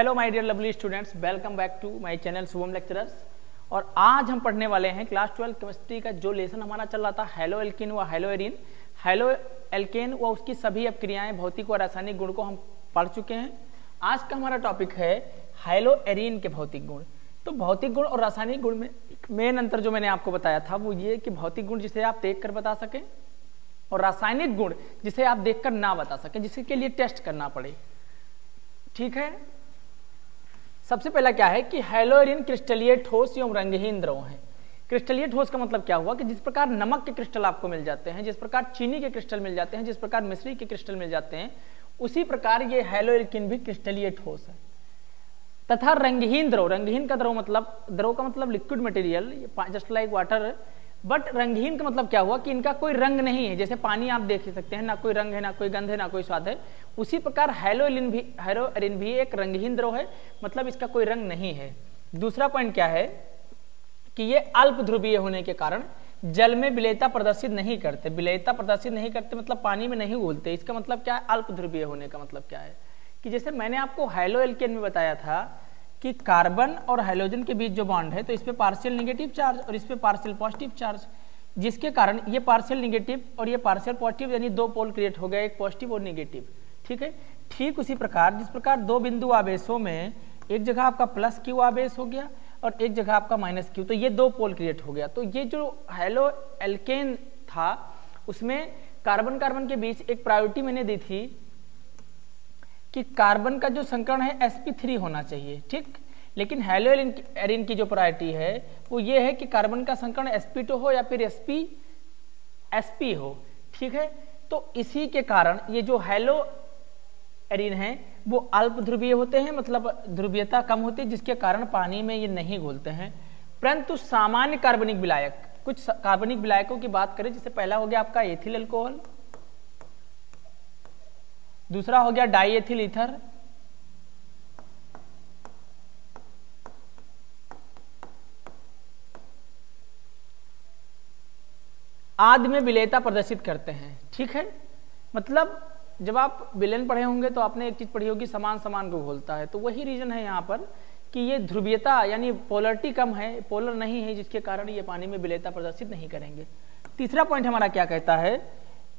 Hello my dear lovely students, welcome back to my channel Shubham lecturers. और आज हम पढ़ने वाले हैं क्लास 12 केमिस्ट्री का जो लेसन हमारा चल रहा था हेलो एल्कीन व हेलो एरीन। हेलो एल्केन व उसकी सभी अपक्रियाएं भौतिक व रासायनिक गुण को हम पढ़ चुके हैं। आज का हमारा टॉपिक है हेलो एरीन के भौतिक गुण। तो भौतिक गुण और रासायनिक गुण में मेन अंतर जो मैंने आपको बताया था वो ये कि भौतिक गुण जिसे आप देख कर बता सकें और रासायनिक गुण जिसे आप देखकर ना बता सकें, जिसके लिए टेस्ट करना पड़े। ठीक है, सबसे पहला क्या है कि हेलो एरीन क्रिस्टलीय ठोस एवं रंगहीन द्रव है। क्रिस्टलीय ठोस का मतलब क्या हुआ कि जिस प्रकार नमक के क्रिस्टल आपको मिल जाते हैं, जिस प्रकार चीनी के क्रिस्टल मिल जाते हैं, जिस प्रकार मिश्री के क्रिस्टल मिल जाते हैं, उसी प्रकार ये हेलो एल्कीन भी क्रिस्टलीय ठोस है। तथा रंगहीन द्रव, रंगहीन का द्रव मतलब द्रव का मतलब liquid material just like water, but रंगहीन का मतलब क्या हुआ कि इनका कोई रंग नहीं है। जैसे पानी आप देख ही सकते हैं, ना कोई रंग है, ना कोई गंध है, ना कोई स्वाद है। उसी प्रकार हेलो एरीन भी एक रंगहीन द्रव है, मतलब इसका कोई रंग नहीं है। दूसरा पॉइंट क्या है कि ये अल्प ध्रुवीय होने के कारण जल में विलेयता प्रदर्शित नहीं करते। विलेयता प्रदर्शित नहीं करते मतलब पानी में नहीं घुलते। इसका मतलब क्या है? अल्प ध्रुवीय होने का मतलब क्या है कि जैसे मैंने आपको हेलो एल्केन में बताया था कि कार्बन और हाइड्रोजन के बीच जो बॉन्ड है तो इस पे पार्शियल नेगेटिव चार्ज और इस पे पार्शियल पॉजिटिव चार्ज, जिसके कारण ये पार्शियल नेगेटिव और ये पार्शियल पॉजिटिव यानी दो पोल क्रिएट हो गया, एक पॉजिटिव और नेगेटिव। ठीक है, ठीक उसी प्रकार जिस प्रकार दो बिंदु आवेशों में एक जगह आपका प्लस क्यू आवेश हो गया और एक जगह आपका माइनस क्यू, तो ये दो पोल क्रिएट हो गया। तो ये जो हेलो एल्केन था उसमें कार्बन कार्बन के बीच एक प्रायोरिटी मैंने दी थी कि कार्बन का जो संकरण है sp3 होना चाहिए। ठीक, लेकिन हेलो एरीन की जो प्रायोरिटी है वो ये है कि कार्बन का संकरण sp2 हो या फिर sp हो। ठीक है, तो इसी के कारण ये जो हेलो एरीन है वो अल्प ध्रुवीय होते हैं, मतलब ध्रुवीयता कम होती है, जिसके कारण पानी में ये नहीं घुलते हैं। परंतु सामान्य कार्बनिक विलायक, कुछ कार्बनिक विलायकों की बात करें, जैसे पहला हो गया आपका एथिल अल्कोहल, दूसरा हो गया डाई एथिल ईथर, आदि में विलेयता प्रदर्शित करते हैं। ठीक है, मतलब जब आप विलेन पढ़े होंगे तो आपने एक चीज पढ़ी होगी, समान समान को घोलता है। तो वही रीजन है यहाँ पर कि ये ध्रुवीयता यानी पोलरिटी कम है, पोलर नहीं है, जिसके कारण ये पानी में विलेयता प्रदर्शित नहीं करेंगे। तीसरा पॉइंट हमारा क्या कहता है,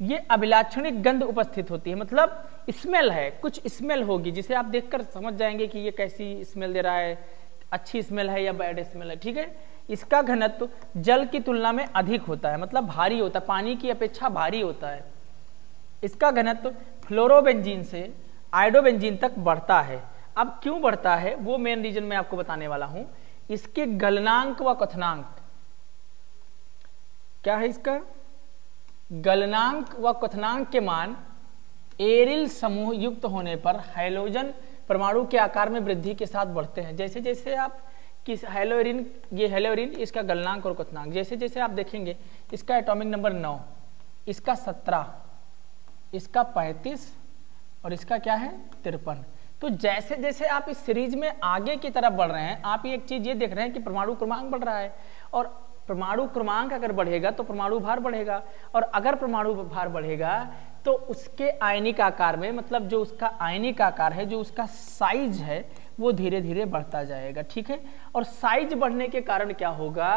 ये अभिलाक्षणिक गंध उपस्थित होती है, मतलब स्मेल है, कुछ स्मेल होगी जिसे आप देखकर समझ जाएंगे कि ये कैसी स्मेल दे रहा है, अच्छी स्मेल है या बैड स्मेल है। ठीक है, इसका घनत्व जल की तुलना में अधिक होता है, मतलब भारी होता है, पानी की अपेक्षा भारी होता है। इसका घनत्व फ्लोरोबेंजीन से आयोडोबेंजीन तक बढ़ता है। अब क्यों बढ़ता है वो मेन रीजन मैं आपको बताने वाला हूं। इसके गलनांक व क्वथनांक क्या है, इसका गलनांक व क्वथनांक के मान एरिल समूह युक्त होने पर हाइड्रोजन परमाणु के आकार में वृद्धि के साथ बढ़ते हैं। जैसे जैसे आप किस हेलो एरीन, ये हेलो एरीन, इसका गलनांक और क्वथनांक जैसे जैसे आप देखेंगे, इसका एटॉमिक नंबर 9, इसका 17, इसका 35 और इसका क्या है 53। तो जैसे जैसे आप इस सीरीज में आगे की तरफ बढ़ रहे हैं, आप एक चीज ये देख रहे हैं कि परमाणु क्रमांक बढ़ रहा है, और परमाणु क्रमांक अगर बढ़ेगा तो परमाणु भार बढ़ेगा, और अगर परमाणु भार बढ़ेगा तो उसके आयनिक आकार में, मतलब जो उसका आयनिक आकार है, जो उसका साइज है, वो धीरे धीरे बढ़ता जाएगा। ठीक है, और साइज बढ़ने के कारण क्या होगा,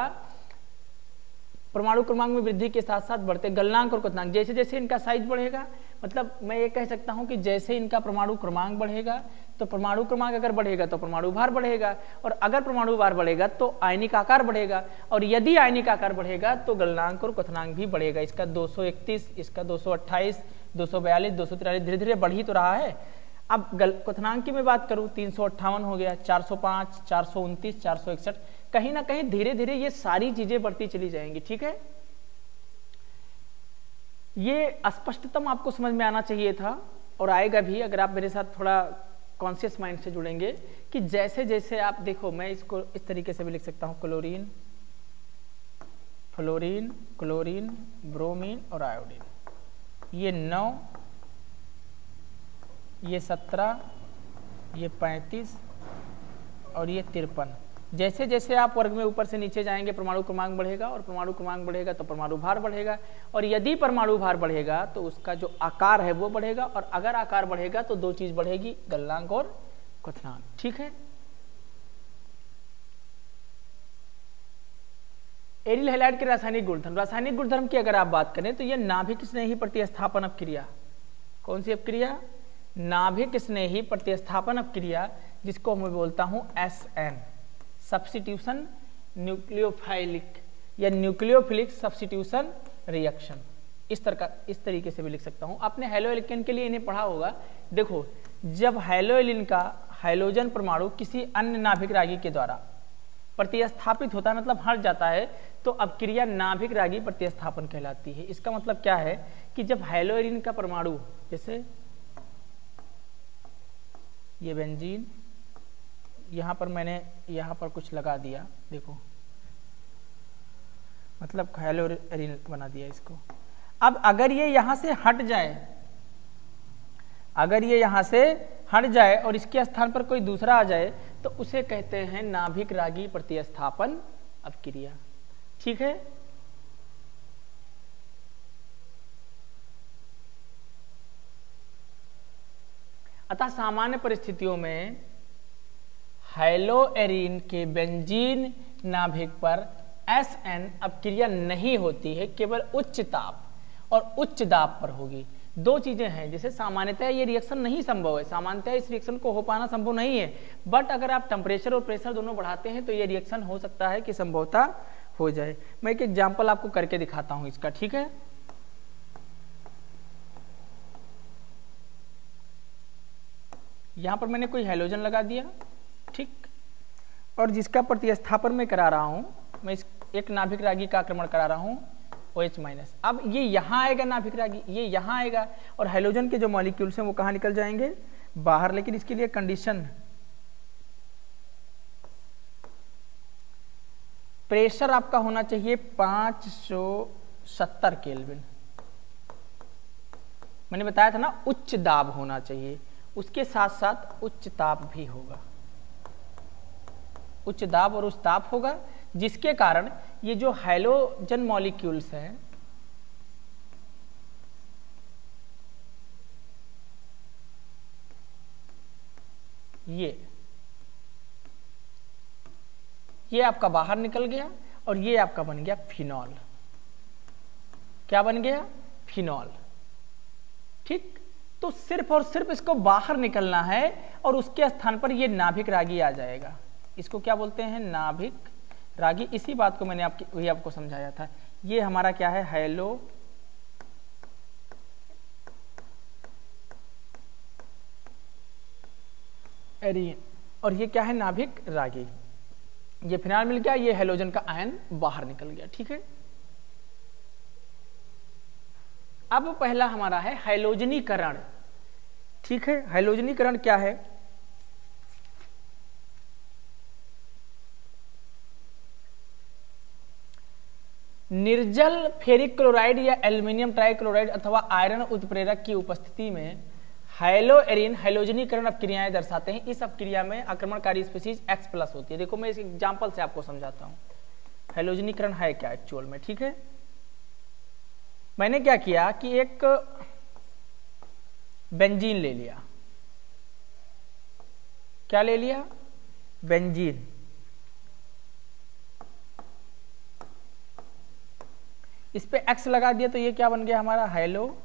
परमाणु क्रमांक में वृद्धि के साथ साथ बढ़ते गलनांक और क्वथनांक, जैसे जैसे इनका साइज बढ़ेगा, मतलब मैं ये कह सकता हूं कि जैसे इनका परमाणु क्रमांक बढ़ेगा तो परमाणु क्रमांक अगर बढ़ेगा तो परमाणु भार बढ़ेगा, और अगर परमाणु भार बढ़ेगा तो आयनिक आकार बढ़ेगा, और यदि आयनिक आकार बढ़ेगा तो गलनांक और क्वथनांक भी बढ़ेगा। इसका 231, इसका 228, 242, 243 धीरे धीरे बढ़ ही तो रहा है। अब क्वथनांक की मैं बात करूं, 358 हो गया, 405, 429, 461, कहीं ना कहीं धीरे धीरे ये सारी चीजें बढ़ती चली जाएंगी। ठीक है, ये स्पष्टतम आपको समझ में आना चाहिए था और आएगा भी अगर आप मेरे साथ थोड़ा कॉन्शियस माइंड से जुड़ेंगे कि जैसे जैसे आप देखो, मैं इसको इस तरीके से भी लिख सकता हूं, क्लोरीन, फ्लोरीन, क्लोरीन, ब्रोमीन और आयोडीन, ये 9, ये 17, ये 35 और ये 53। जैसे जैसे आप वर्ग में ऊपर से नीचे जाएंगे परमाणु क्रमांक बढ़ेगा, और परमाणु क्रमांक बढ़ेगा तो परमाणु भार बढ़ेगा, और यदि परमाणु भार बढ़ेगा तो उसका जो आकार है वो बढ़ेगा, और अगर आकार बढ़ेगा तो दो चीज बढ़ेगी, गलनांक और क्वथनांक, ठीक है। एरिल हैलाइड के रासायनिक गुणधर्म की अगर आप बात करें तो यह नाभिक स्नेही प्रतिस्थापन अपक्रिया, कौन सी अपक्रिया? नाभिक स्नेही प्रतिस्थापन अपक्रिया, जिसको मैं बोलता हूं SN, सब्स्टिट्यूशन न्यूक्लियोफाइलिक या न्यूक्लियोफिलिक सब्स्टिट्यूशन रिएक्शन, इस तरीके से भी लिख सकता हूं। आपने हैलोएल्केन के लिए इन्हें पढ़ा होगा। देखो, जब हैलोएलिन का हाइड्रोजन परमाणु किसी अन्य नाभिक रागी के द्वारा प्रतिस्थापित होता है, मतलब हट जाता है, तो अपक्रिया नाभिक रागी प्रतिस्थापन कहलाती है। इसका मतलब क्या है कि जब हैलोएलिन का परमाणु, जैसे ये बेंजीन, यहां पर मैंने यहां पर कुछ लगा दिया, देखो, मतलब हैलोएलिन बना दिया इसको। अब अगर ये यहां से हट जाए, अगर ये यहां से हट जाए और इसके स्थान पर कोई दूसरा आ जाए, तो उसे कहते हैं नाभिक रागी प्रतिस्थापन अपक्रिया, ठीक है। अतः सामान्य परिस्थितियों में हैलोएरिन के बेंजीन नाभिक पर SN अपक्रिया नहीं होती है, केवल उच्च ताप और उच्च दाब पर होगी। दो चीजें हैं, जैसे सामान्यतः ये रिएक्शन नहीं संभव है, सामान्यतः इस रिएक्शन को हो पाना संभव नहीं है, बट अगर आप टेम्परेचर और प्रेशर दोनों बढ़ाते हैं तो ये रिएक्शन हो सकता है कि संभवतः हो जाए। मैं एक एग्जांपल आपको करके दिखाता हूं इसका, ठीक है। यहां पर मैंने कोई हैलोजन लगा दिया, ठीक, और जिसका प्रतिस्थापन मैं करा रहा हूं, मैं इस एक नाभिक रागी का आक्रमण करा रहा हूं OH-। अब ये यहां आएगा नाभिक रागी, ये यहां आएगा, और हाइड्रोजन के जो मॉलिक्यूल्स हैं वो कहां निकल जाएंगे? बाहर। लेकिन इसके लिए कंडीशन, प्रेशर आपका होना चाहिए 570 केल्विन। मैंने बताया था ना, उच्च दाब होना चाहिए, उसके साथ साथ उच्च ताप भी होगा, उच्च दाब और उच्च ताप होगा, जिसके कारण ये जो हैलोजन मॉलिक्यूल्स हैं, ये आपका बाहर निकल गया और ये आपका बन गया फिनॉल। क्या बन गया? फिनॉल, ठीक। तो सिर्फ और सिर्फ इसको बाहर निकलना है और उसके स्थान पर ये नाभिक रागी आ जाएगा। इसको क्या बोलते हैं? नाभिक रागी। इसी बात को मैंने आपको समझाया था। ये हमारा क्या है? हैलो एरिन, और ये क्या है? नाभिक रागी। ये फिनाइल मिल गया, ये हैलोजन का आयन बाहर निकल गया, ठीक है। अब पहला हमारा है हैलोजनीकरण, ठीक है। हैलोजनीकरण क्या है? निर्जल फेरिक क्लोराइड या एल्युमिनियम ट्राइक्लोराइड अथवा आयरन उत्प्रेरक की उपस्थिति में हैलोएरिन हैलोजनीकरण अपक्रियाएं दर्शाते हैं। इस अपक्रिया में आक्रमणकारी स्पीशीज X+ होती है। देखो मैं इस एग्जांपल से आपको समझाता हूं हैलोजनीकरण है क्या एक्चुअल में, ठीक है। मैंने क्या किया कि एक बेंजीन ले लिया। क्या ले लिया? बेंजीन। इस पे X लगा दिया तो ये क्या बन गया हमारा? Hello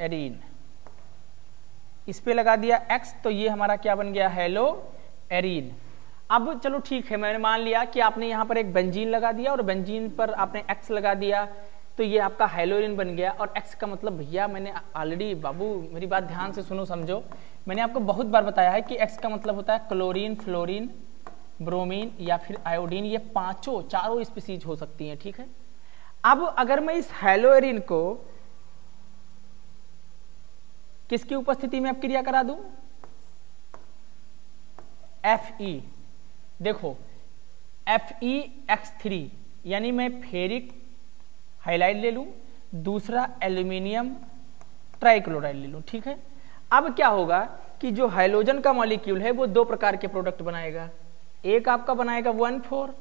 arene. इस पे लगा दिया X तो ये हमारा क्या बन गया? Hello arene. अब चलो ठीक है, मैंने मान लिया कि आपने यहाँ पर एक बेंजीन लगा दिया और बेंजीन पर आपने X लगा दिया तो ये आपका हैलोएरिन बन गया। और X का मतलब भैया मैंने ऑलरेडी, बाबू मेरी बात ध्यान से सुनो समझो, मैंने आपको बहुत बार बताया है कि X का मतलब होता है क्लोरीन, फ्लोरीन, ब्रोमीन या फिर आयोडीन। ये चारों स्पीशीज हो सकती हैं, ठीक है। अब अगर मैं इस हैलोएरिन को किसकी उपस्थिति में अपक्रिया करा दूं? Fe। देखो FeX3 यानी मैं फेरिक हाइलाइड ले लूं, दूसरा एल्यूमिनियम ट्राइक्लोराइड ले लूं, ठीक है। अब क्या होगा कि जो हाइड्रोजन का मॉलिक्यूल है वो दो प्रकार के प्रोडक्ट बनाएगा। एक आपका बनाएगा 1,4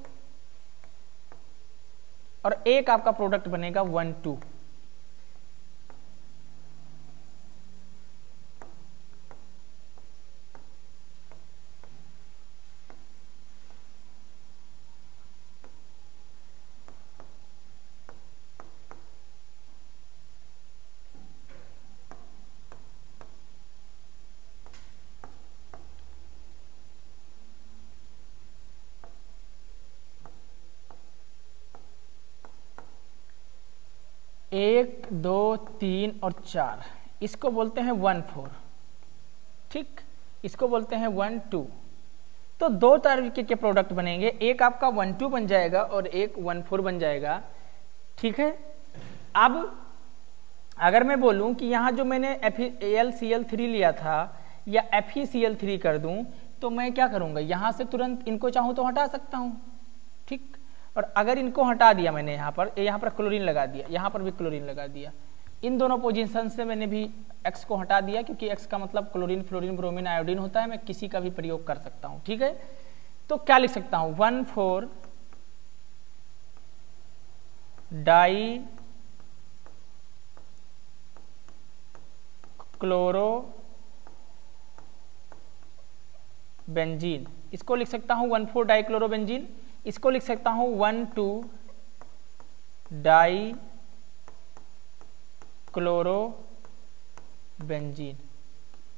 और एक आपका प्रोडक्ट बनेगा 1,2। 1 2 3 और 4, इसको बोलते हैं 1 4, ठीक, इसको बोलते हैं 1 2। तो दो तरीके के प्रोडक्ट बनेंगे, एक आपका 1 2 बन जाएगा और एक 1 4 बन जाएगा, ठीक है। अब अगर मैं बोलूं कि यहाँ जो मैंने FeCl3 लिया था या FeCl3 कर दूं, तो मैं क्या करूंगा, यहाँ से तुरंत इनको चाहूँ तो हटा सकता हूँ, ठीक। और अगर इनको हटा दिया मैंने, यहाँ पर क्लोरीन लगा दिया, यहाँ पर भी क्लोरीन लगा दिया, इन दोनों पोजीशन से मैंने भी X को हटा दिया, क्योंकि X का मतलब क्लोरीन, फ्लोरीन, ब्रोमीन, आयोडीन होता है, मैं किसी का भी प्रयोग कर सकता हूँ, ठीक है। तो क्या लिख सकता हूँ, 1 4 डाई क्लोरो बेंजीन, इसको लिख सकता हूँ 1 4 डाई क्लोरो बेंजीन, इसको लिख सकता हूँ 1 2 डाई क्लोरो बेंजीन।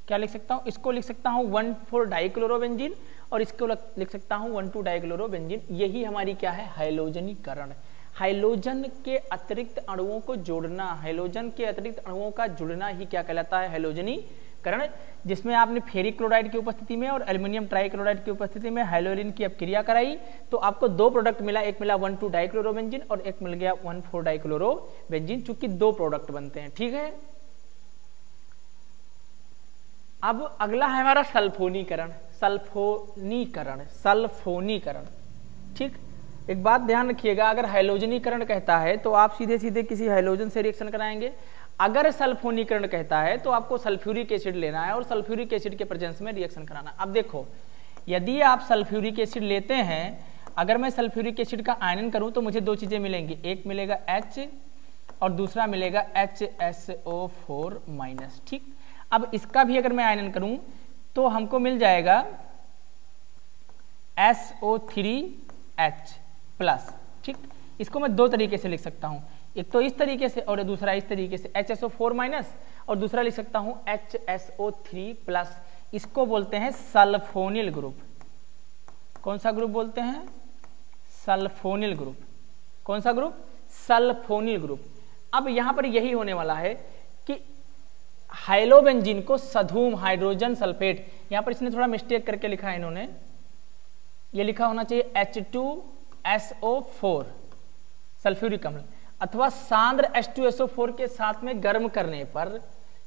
क्या लिख सकता हूँ, इसको लिख सकता हूँ 1 4 डाई क्लोरो बेंजीन, और इसको लिख सकता हूँ 1 2 डाई क्लोरो बेंजीन। यही हमारी क्या है, हाइलोजनीकरण। हाइलोजन के अतिरिक्त अणुओं को जोड़ना, हाइलोजन के अतिरिक्त अणुओं का जुड़ना ही क्या कहलाता है, हाइलोजनीकरण, जिसमें आपने फेरिक क्लोराइड की उपस्थिति में और एल्युमिनियम ट्राइक्लोराइड की उपस्थिति में हाइलोरिन की अपक्रिया कराई, तो आपको दो प्रोडक्ट मिला, एक मिला 1 2 डाइक्लोरोबेंजीन और एक मिल गया 1 4 डाइक्लोरोबेंजीन, चूंकि दो प्रोडक्ट बनते हैं, ठीक है। अब अगला है हमारा सल्फोनीकरण, सल्फोनीकरण, ठीक। एक बात ध्यान रखिएगा, अगर हाइलोजनीकरण कहता है तो आप सीधे सीधे किसी हाइलोजन से रिएक्शन कराएंगे, अगर सल्फोनीकरण कहता है तो आपको सल्फ्यूरिक एसिड लेना है और सल्फ्यूरिक एसिड के प्रेजेंस में रिएक्शन कराना। अब देखो, यदि आप सल्फ्यूरिक एसिड लेते हैं, अगर मैं सल्फ्यूरिक एसिड का आयनन करूं तो मुझे दो चीजें मिलेंगी, एक मिलेगा H और दूसरा मिलेगा HSO4-, ठीक। अब इसका भी अगर मैं आयनन करूं तो हमको मिल जाएगा SO3H+, ठीक। इसको मैं दो तरीके से लिख सकता हूं, एक तो इस तरीके से और दूसरा इस तरीके से, HSO4- और दूसरा लिख सकता हूं HSO3+। इसको बोलते हैं सल्फोनिल ग्रुप। कौन सा ग्रुप बोलते हैं, सल्फोनिल ग्रुप। कौन सा ग्रुप, सल्फोनिल ग्रुप। अब यहां पर यही होने वाला है कि हाइलोबेंजीन को सधूम हाइड्रोजन सल्फेट, यहां पर इसने थोड़ा मिस्टेक करके लिखा है इन्होंने, ये लिखा होना चाहिए H2SO4 सल्फ्यूरिक अम्ल, अथवा सांद्र H2SO4 के साथ में गर्म करने पर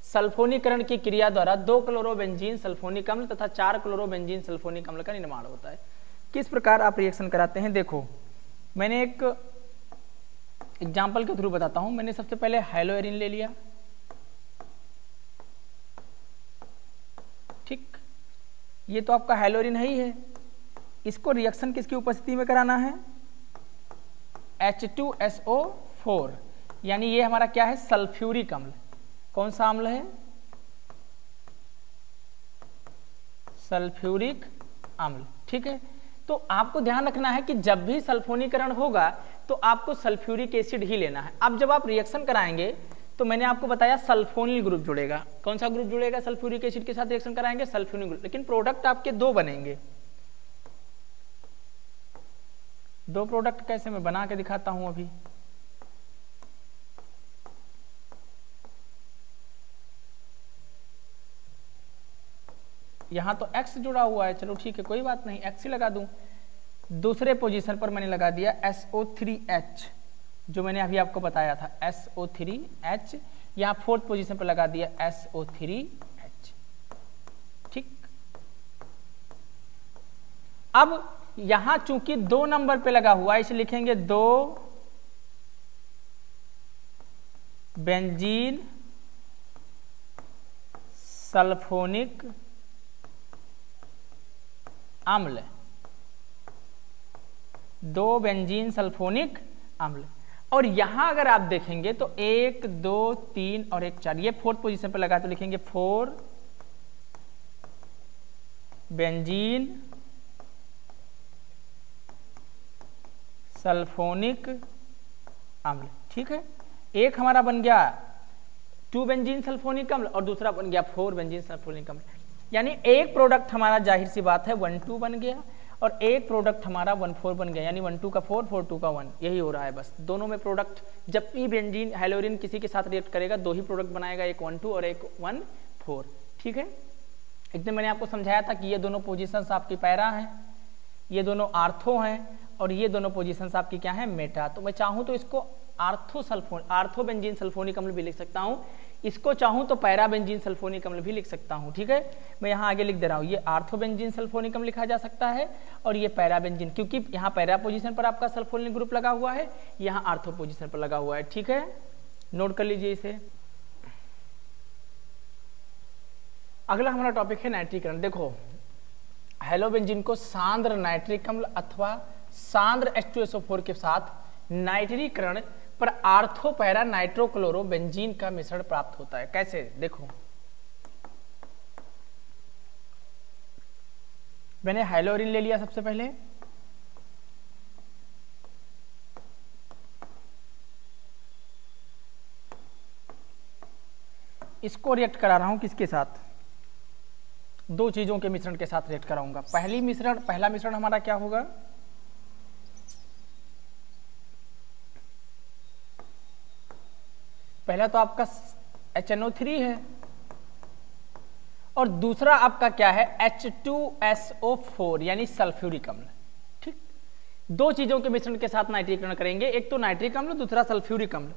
सल्फोनीकरण की क्रिया द्वारा 2 क्लोरोबेंजीन सल्फोनिक अम्ल तथा 4 क्लोरोबेंजीन सल्फोनिक अम्ल का निर्माण होता है। किस प्रकार आप रिएक्शन कराते हैं, देखो मैंने एक एग्जाम्पल के थ्रू बताता हूं। मैंने सबसे पहले हाइलोएरिन ले लिया, ठीक, ये तो आपका हाइलोएरिन है ही है। इसको रिएक्शन किसकी उपस्थिति में कराना है, H2SO4, यानी ये हमारा क्या है, सल्फ्यूरिक अम्ल। कौन सा अम्ल है, सल्फ्यूरिक अम्ल, ठीक है। तो आपको ध्यान रखना है कि जब भी सल्फोनीकरण होगा तो आपको सल्फ्यूरिक एसिड ही लेना है। अब जब आप रिएक्शन कराएंगे तो मैंने आपको बताया सल्फोनिल ग्रुप जुड़ेगा। कौन सा ग्रुप जुड़ेगा, सल्फ्यूरिक एसिड के साथ रिएक्शन कराएंगे, सल्फोनिल ग्रुप। लेकिन प्रोडक्ट आपके दो बनेंगे, दो प्रोडक्ट कैसे, मैं बना के दिखाता हूं अभी। यहां तो X जुड़ा हुआ है, चलो ठीक है कोई बात नहीं, X ही लगा दूं। दूसरे पोजीशन पर मैंने लगा दिया SO3H, जो मैंने अभी आपको बताया था, SO3H। यहां फोर्थ पोजीशन पर लगा दिया SO3H, ठीक। अब यहां चूंकि 2 नंबर पे लगा हुआ है, इसे लिखेंगे 2 बेंजीन सल्फोनिक अम्ल, 2 बेंजीन सल्फोनिक अम्ल। और यहां अगर आप देखेंगे तो 1 2 3 और 1 4, ये फोर्थ पोजीशन पर लगा तो लिखेंगे 4 बेंजीन सल्फोनिक अम्ल, ठीक है। एक हमारा बन गया 2 बेंजीन सल्फोनिक अम्ल और दूसरा बन गया 4 बेंजीन सल्फोनिक अम्ल, यानी एक प्रोडक्ट हमारा जाहिर सी बात है 1 2 बन गया और एक प्रोडक्ट हमारा 1,4 बन गया, यानी 1,2 का 4, 4,2 का 1, यही हो रहा है बस। दोनों में प्रोडक्ट, जब भी बेंजीन हेलोरिन किसी के साथ रिएक्ट करेगा दो ही प्रोडक्ट बनाएगा, एक 1,2 और एक 1,4। ठीक है, इतने मैंने आपको समझाया था कि ये दोनों पोजीशंस आपकी पैरा हैं, ये दोनों आर्थो हैं, और ये दोनों पोजीशंस आपकी क्या है, मेटा। तो मैं चाहूँ तो इसको आर्थो बेंजीन सल्फोनिक अम्ल भी लिख सकता हूँ, इसको चाहूँ तो पैरा बेंजीन सल्फोनिक अम्ल भी लिख सकता हूँ। ठीक है, मैं यहाँ आगे लिख दे रहा हूँ, ये आर्थो बेंजीन सल्फोनिक अम्ल लिखा जा सकता है, और ये पैरा बेंजीन, क्योंकि यहाँ पैरा पोजीशन पर आपका सल्फोनिल ग्रुप लगा हुआ है, यहाँ आर्थो पोजीशन पर लगा हुआ है। ठीक है, नोट कर लीजिए इसे। अगला हमारा टॉपिक है नाइट्रीकरण। देखो, हेलोबेंजीन को सांद्र नाइट्रिक अम्ल अथवा सांद्र H2SO4 के साथ नाइट्रीकरण पर आर्थो पैरा नाइट्रोक्लोरो बेंजीन का मिश्रण प्राप्त होता है। कैसे, देखो मैंने हेलोरिन ले लिया सबसे पहले, इसको रिएक्ट करा रहा हूं किसके साथ, दो चीजों के मिश्रण के साथ रिएक्ट कराऊंगा। पहला मिश्रण हमारा क्या होगा, पहला तो आपका HNO3 है, और दूसरा आपका क्या है, H2SO4 यानी सल्फ्यूरिक अम्ल। ठीक, दो चीजों के मिश्रण के साथ नाइट्रीकरण करेंगे, एक तो नाइट्रिक अम्ल, दूसरा सल्फ्यूरिक अम्ल।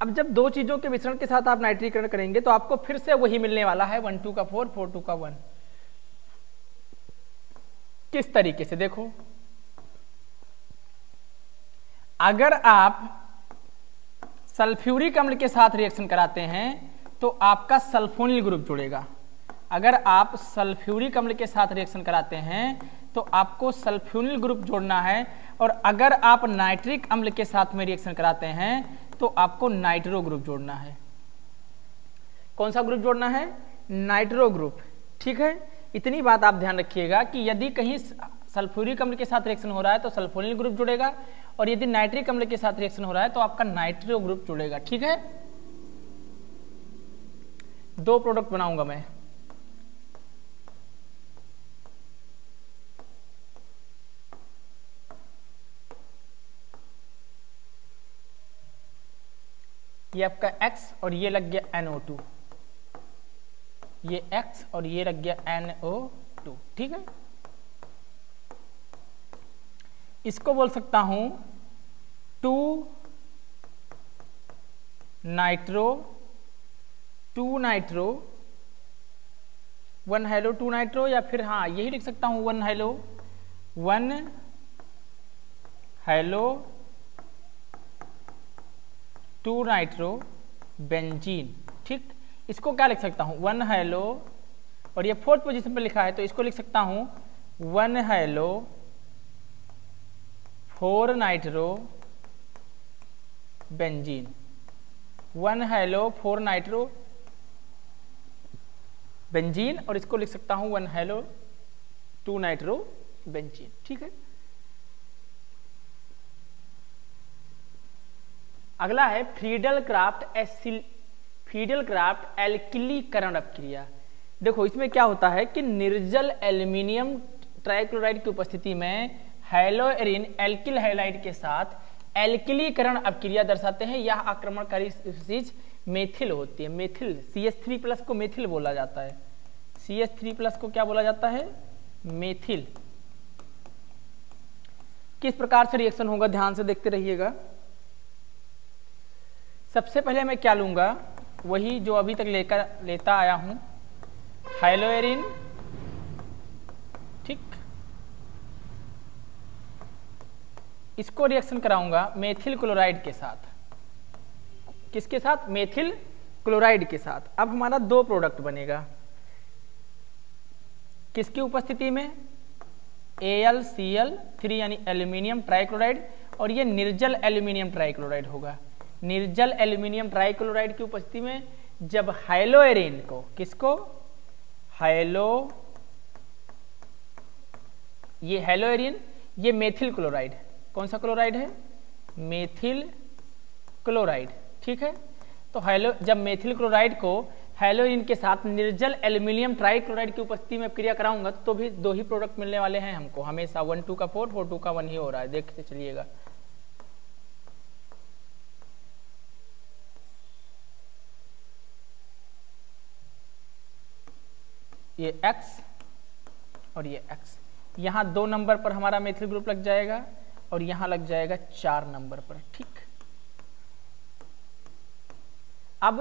अब जब दो चीजों के मिश्रण के साथ आप नाइट्रीकरण करेंगे तो आपको फिर से वही मिलने वाला है, 1,2 का 4, 4,2 का 1। किस तरीके से, देखो अगर आप सल्फ्यूरिक अम्ल के साथ रिएक्शन कराते हैं तो आपका सल्फोनिल ग्रुप जुड़ेगा। अगर आप सल्फ्यूरिक अम्ल के साथ रिएक्शन कराते हैं तो आपको सल्फ्यूनिल ग्रुप जोड़ना है, और अगर आप नाइट्रिक अम्ल के साथ में रिएक्शन कराते हैं तो आपको नाइट्रो ग्रुप जोड़ना है। कौन सा ग्रुप जोड़ना है, नाइट्रो ग्रुप। ठीक है, इतनी बात आप ध्यान रखिएगा कि यदि कहीं सल्फ्यूरिक अम्ल के साथ रिएक्शन हो रहा है तो सल्फोनिल ग्रुप जुड़ेगा, और यदि नाइट्रिक अम्ल के साथ रिएक्शन हो रहा है तो आपका नाइट्रो ग्रुप जुड़ेगा। ठीक है, दो प्रोडक्ट बनाऊंगा मैं, ये आपका X और ये लग गया NO2, ये X और ये लग गया NO2। ठीक है, इसको बोल सकता हूं 2 नाइट्रो 1 हेलो 2 नाइट्रो, या फिर हाँ यही लिख सकता हूं 1 हेलो 2 नाइट्रो बेंजीन। ठीक, इसको क्या लिख सकता हूं, 1 हेलो, और ये 4th पोजीशन पर लिखा है तो इसको लिख सकता हूं 1 hello 4 nitro benzene, 1 hello 4 nitro benzene, और इसको लिख सकता हूं 1 हेलो 2 नाइट्रो बेंजीन। ठीक है, अगला है फ्रीडल क्राफ्ट एल्किलीकरण अपक्रिया। देखो इसमें क्या होता है कि निर्जल एल्यूमिनियम ट्राइक्लोराइड की उपस्थिति में हेलोएरिन एल्किल हैलाइड के साथ एल्किलीकरण अपक्रिया दर्शाते हैं। यह आक्रमणकारी चीज मेथिल होती है, मेथिल CH3+ को मेथिल बोला जाता है, CH3+ को क्या बोला जाता है, मेथिल। किस प्रकार से रिएक्शन होगा ध्यान से देखते रहिएगा। सबसे पहले मैं क्या लूंगा, वही जो अभी तक लेता आया हूं, हेलोएरिन, ठीक, इसको रिएक्शन कराऊंगा मेथिल क्लोराइड के साथ। किसके साथ, मेथिल क्लोराइड के साथ। अब हमारा दो प्रोडक्ट बनेगा, किसकी उपस्थिति में, AlCl3 यानी एल्यूमिनियम ट्राइक्लोराइड, और ये निर्जल एल्यूमिनियम ट्राइक्लोराइड होगा। निर्जल एल्यूमिनियम ट्राइक्लोराइड की उपस्थिति में जब हेलोएरिन को, किसको, ये हेलोएरिन, ये मेथिल क्लोराइड, कौन सा क्लोराइड है, मेथिल क्लोराइड, ठीक है। तो जब मेथिल क्लोराइड को हैलोइड के साथ निर्जल एल्यूमिनियम ट्राइक्लोराइड की उपस्थिति में क्रिया कराऊंगा तो भी 2 ही प्रोडक्ट मिलने वाले हैं हमको, हमेशा 1 2 का 4 4 2 का 1 ही हो रहा है, देखते चलिएगा। ये X और ये X, यहाँ 2 नंबर पर हमारा मेथिल ग्रुप लग जाएगा और यहाँ लग जाएगा 4 नंबर पर, ठीक। अब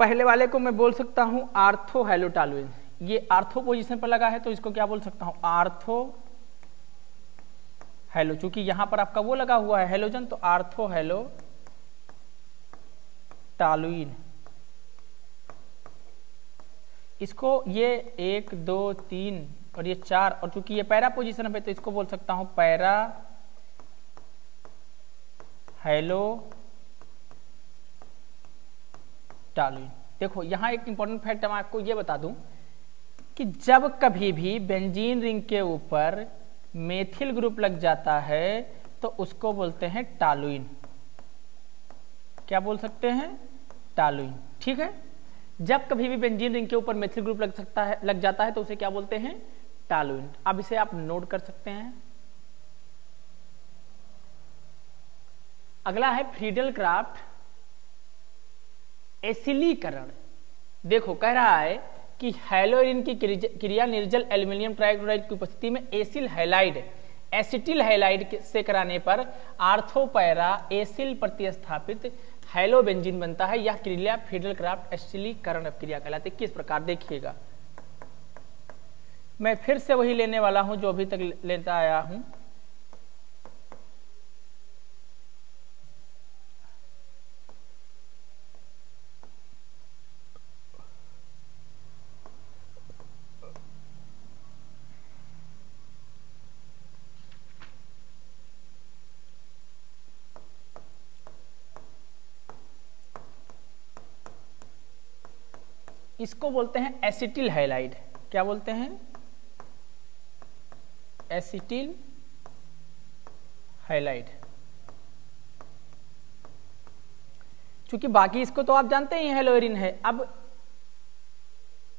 पहले वाले को मैं बोल सकता हूं आर्थो हैलो टॉलुइन, ये आर्थो पोजीशन पर लगा है तो इसको क्या बोल सकता हूं, आर्थो हैलो, चूंकि यहां पर आपका वो लगा हुआ है हैलोजन, तो आर्थो हैलो टॉलुइन। इसको ये 1 2 3 और ये 4, और चूंकि ये पैरा पोजीशन पे तो इसको बोल सकता हूं पैरा हैलो टॉलुइन। देखो यहाँ एक इंपॉर्टेंट फैक्ट मैं आपको ये बता दूं कि जब कभी भी बेंजीन रिंग के ऊपर मेथिल ग्रुप लग जाता है तो उसको बोलते हैं टॉलुइन। क्या बोल सकते हैं, टॉलुइन, ठीक है। जब कभी भी बेंजीन रिंग के ऊपर मेथिल ग्रुप लग जाता है तो उसे क्या बोलते हैं, टॉलुइन। अब इसे आप नोट कर सकते हैं। अगला है फ्रीडल क्राफ्ट एसिलीकरण। देखो कह रहा है कि हैलोइड की क्रिया निर्जल एल्यूमिनियम ट्राइक्लोराइड की उपस्थिति में एसिल हैलाइड एसिटिल हैलाइड से कराने पर आर्थोपैरा एसिल प्रतिस्थापित हैलोबेंजीन बनता है। यह क्रिया फ्रीडल क्राफ्ट एसिलीकरण क्रिया कहलाती है। किस प्रकार, देखिएगा मैं फिर से वही लेने वाला हूं जो अभी तक लेता आया हूं। इसको बोलते हैं एसिटिल हैलाइड। क्या बोलते हैं, एसिटिल हैलाइड। क्योंकि बाकी इसको तो आप जानते ही हैलोइरिन है। अब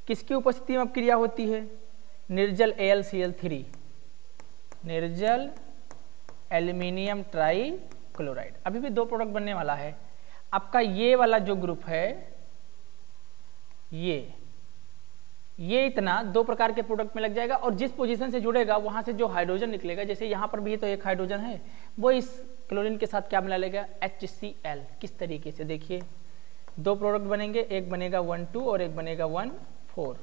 किसकी उपस्थिति में अब क्रिया होती है, निर्जल AlCl3, निर्जल एल्यूमिनियम ट्राइक्लोराइड। अभी भी 2 प्रोडक्ट बनने वाला है। आपका ये वाला जो ग्रुप है, ये इतना 2 प्रकार के प्रोडक्ट में लग जाएगा और जिस पोजीशन से जुड़ेगा वहां से जो हाइड्रोजन निकलेगा, जैसे यहां पर भी तो एक हाइड्रोजन है, वो इस क्लोरीन के साथ क्या मिला लेगा, HCl। किस तरीके से, देखिए 2 प्रोडक्ट बनेंगे, एक बनेगा 1 2 और एक बनेगा 1 4।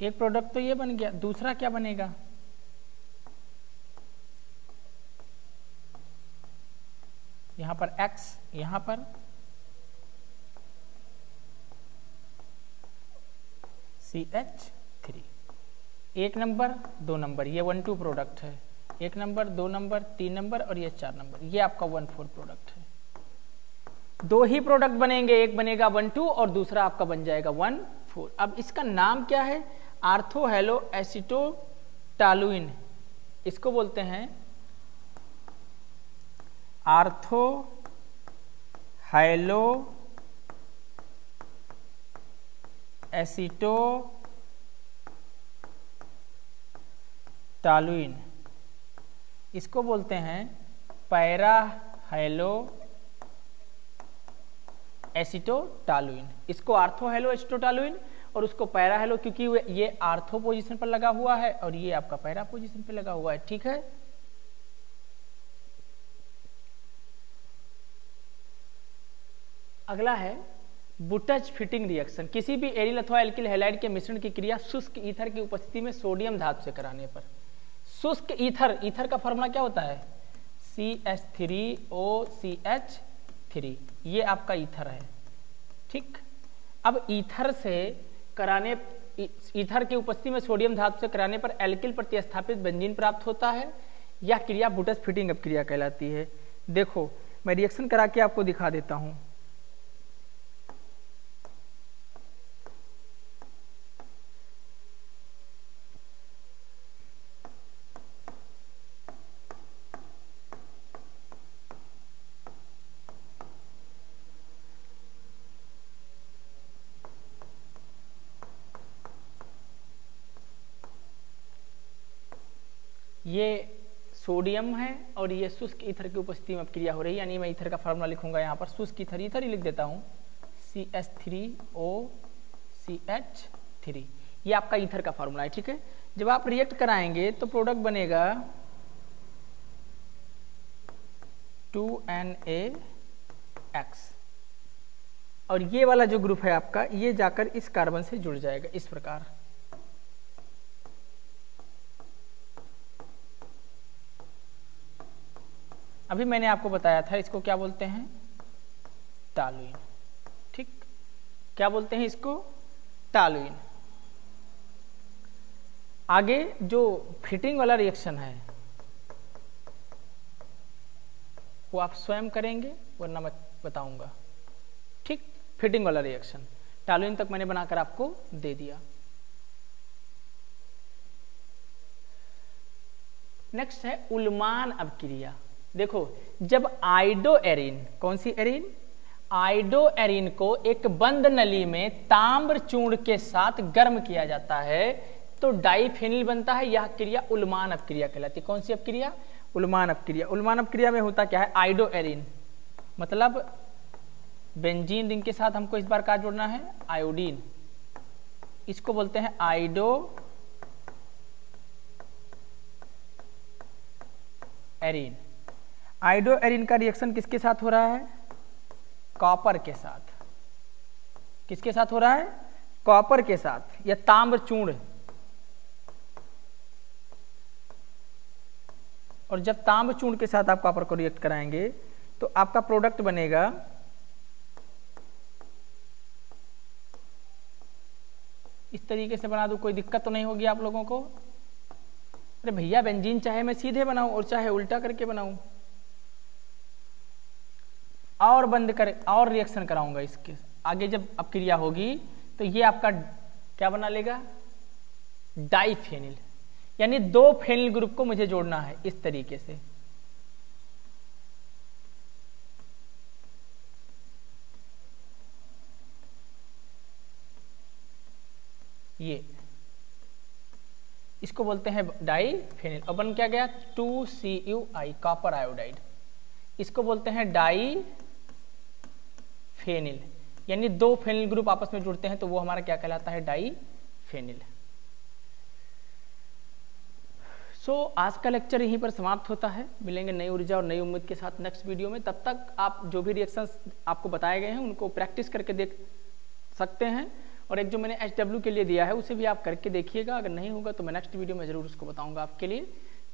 एक प्रोडक्ट तो ये बन गया, दूसरा क्या बनेगा, यहां पर X, यहां पर CH3। 1 नंबर 2 नंबर, ये 1 2 प्रोडक्ट है। 1 नंबर 2 नंबर 3 नंबर और ये 4 नंबर, ये आपका 1 4 प्रोडक्ट है। 2 ही प्रोडक्ट बनेंगे, एक बनेगा 1 2 और दूसरा आपका बन जाएगा 1 4। अब इसका नाम क्या है, आर्थो हैलो एसिटोटॉलुइन। इसको बोलते हैं आर्थो हैलो एसिटोटॉलुइन। इसको बोलते हैं पैरा हैलो एसिटोटॉलुइन। इसको आर्थो हैलो एसिटोटॉलुइन और उसको पैरा हैलो, क्योंकि ये आर्थो पोजीशन पर लगा हुआ है और ये आपका पैरा पोजीशन पर लगा हुआ है, ठीक है। अगला है बुटच फिटिंग रिएक्शन। किसी भी एरिल अथवा एल्किल हैलाइड के मिश्रण की क्रिया शुष्क ईथर की उपस्थिति में सोडियम धातु से कराने पर। शुष्क ईथर, ईथर का फॉर्मूला क्या होता है, CH3OCH3, ये आपका ईथर है, ठीक। अब ईथर से कराने ईथर की उपस्थिति में सोडियम धातु से कराने पर एल्किल प्रतिस्थापित बेंजीन प्राप्त होता है। यह क्रिया बुटस फिटिंग अप क्रिया कहलाती है। देखो मैं रिएक्शन करा के आपको दिखा देता हूं। ये सोडियम है और ये शुष्क ईथर की उपस्थिति में अपक्रिया हो रही है, यानी मैं ईथर का फार्मूला लिखूंगा यहाँ पर, शुष्क ईथर, ईथर ही लिख देता हूँ, CH3OCH3, ये आपका ईथर का फार्मूला है। ठीक है, जब आप रिएक्ट कराएंगे तो प्रोडक्ट बनेगा 2NaX, और ये वाला जो ग्रुप है आपका, ये जाकर इस कार्बन से जुड़ जाएगा इस प्रकार। अभी मैंने आपको बताया था इसको क्या बोलते हैं, टॉलुइन। ठीक, क्या बोलते हैं इसको, टॉलुइन। आगे जो फिटिंग वाला रिएक्शन है वो आप स्वयं करेंगे, वरना मैं बताऊंगा। ठीक, फिटिंग वाला रिएक्शन टॉलुइन तक मैंने बनाकर आपको दे दिया। नेक्स्ट है उल्मान अपक्रिया। देखो, जब आइडोएरिन, कौन सी एरिन, आइडोएरिन को एक बंद नली में ताम्र चूर्ण के साथ गर्म किया जाता है तो डाइफेनिल बनता है। यह क्रिया उल्मान अपक्रिया कहलाती है। कौन सी अपक्रिया, उल्मान अपक्रिया। उल्मान अपक्रिया में होता क्या है, आइडोएरिन मतलब बेंजीन रिंग के साथ हमको इस बार क्या जोड़ना है, आयोडीन, इसको बोलते हैं आइडो एरिन। आइडो एरिन का रिएक्शन किसके साथ हो रहा है, कॉपर के साथ। किसके साथ हो रहा है, कॉपर के साथ, या ताम्र चूर्ण। और जब ताम्र चूर्ण के साथ आप कॉपर को रिएक्ट कराएंगे तो आपका प्रोडक्ट बनेगा इस तरीके से। बना दूं, कोई दिक्कत तो नहीं होगी आप लोगों को। अरे भैया, बेंजीन चाहे मैं सीधे बनाऊं और चाहे उल्टा करके बनाऊं, और बंद कर और रिएक्शन कराऊंगा इसके आगे। जब अपक्रिया होगी तो ये आपका क्या बना लेगा, डाइफेनिल, यानी 2 फेनिल ग्रुप को मुझे जोड़ना है इस तरीके से। ये इसको बोलते हैं डाइफेनिल, और बन क्या गया 2CuI, कॉपर आयोडाइड। इसको बोलते हैं डाइफेनिल, यानी 2 फेनिल ग्रुप आपस में जुड़ते हैं तो वो हमारा क्या कहलाता है, डाइफेनिल। आज का लेक्चर यहीं पर समाप्त होता है। मिलेंगे नई ऊर्जा और नई उम्मीद के साथ नेक्स्ट वीडियो में। तब तक आप जो भी रिएक्शंस आपको बताए गए हैं उनको प्रैक्टिस करके देख सकते हैं, और एक जो मैंने HW के लिए दिया है उसे भी आप करके देखिएगा। अगर नहीं होगा तो मैं नेक्स्ट वीडियो में जरूर उसको बताऊंगा आपके लिए।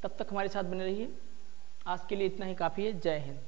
तब तक हमारे साथ बने रहिए। आज के लिए इतना ही काफ़ी है। जय हिंद।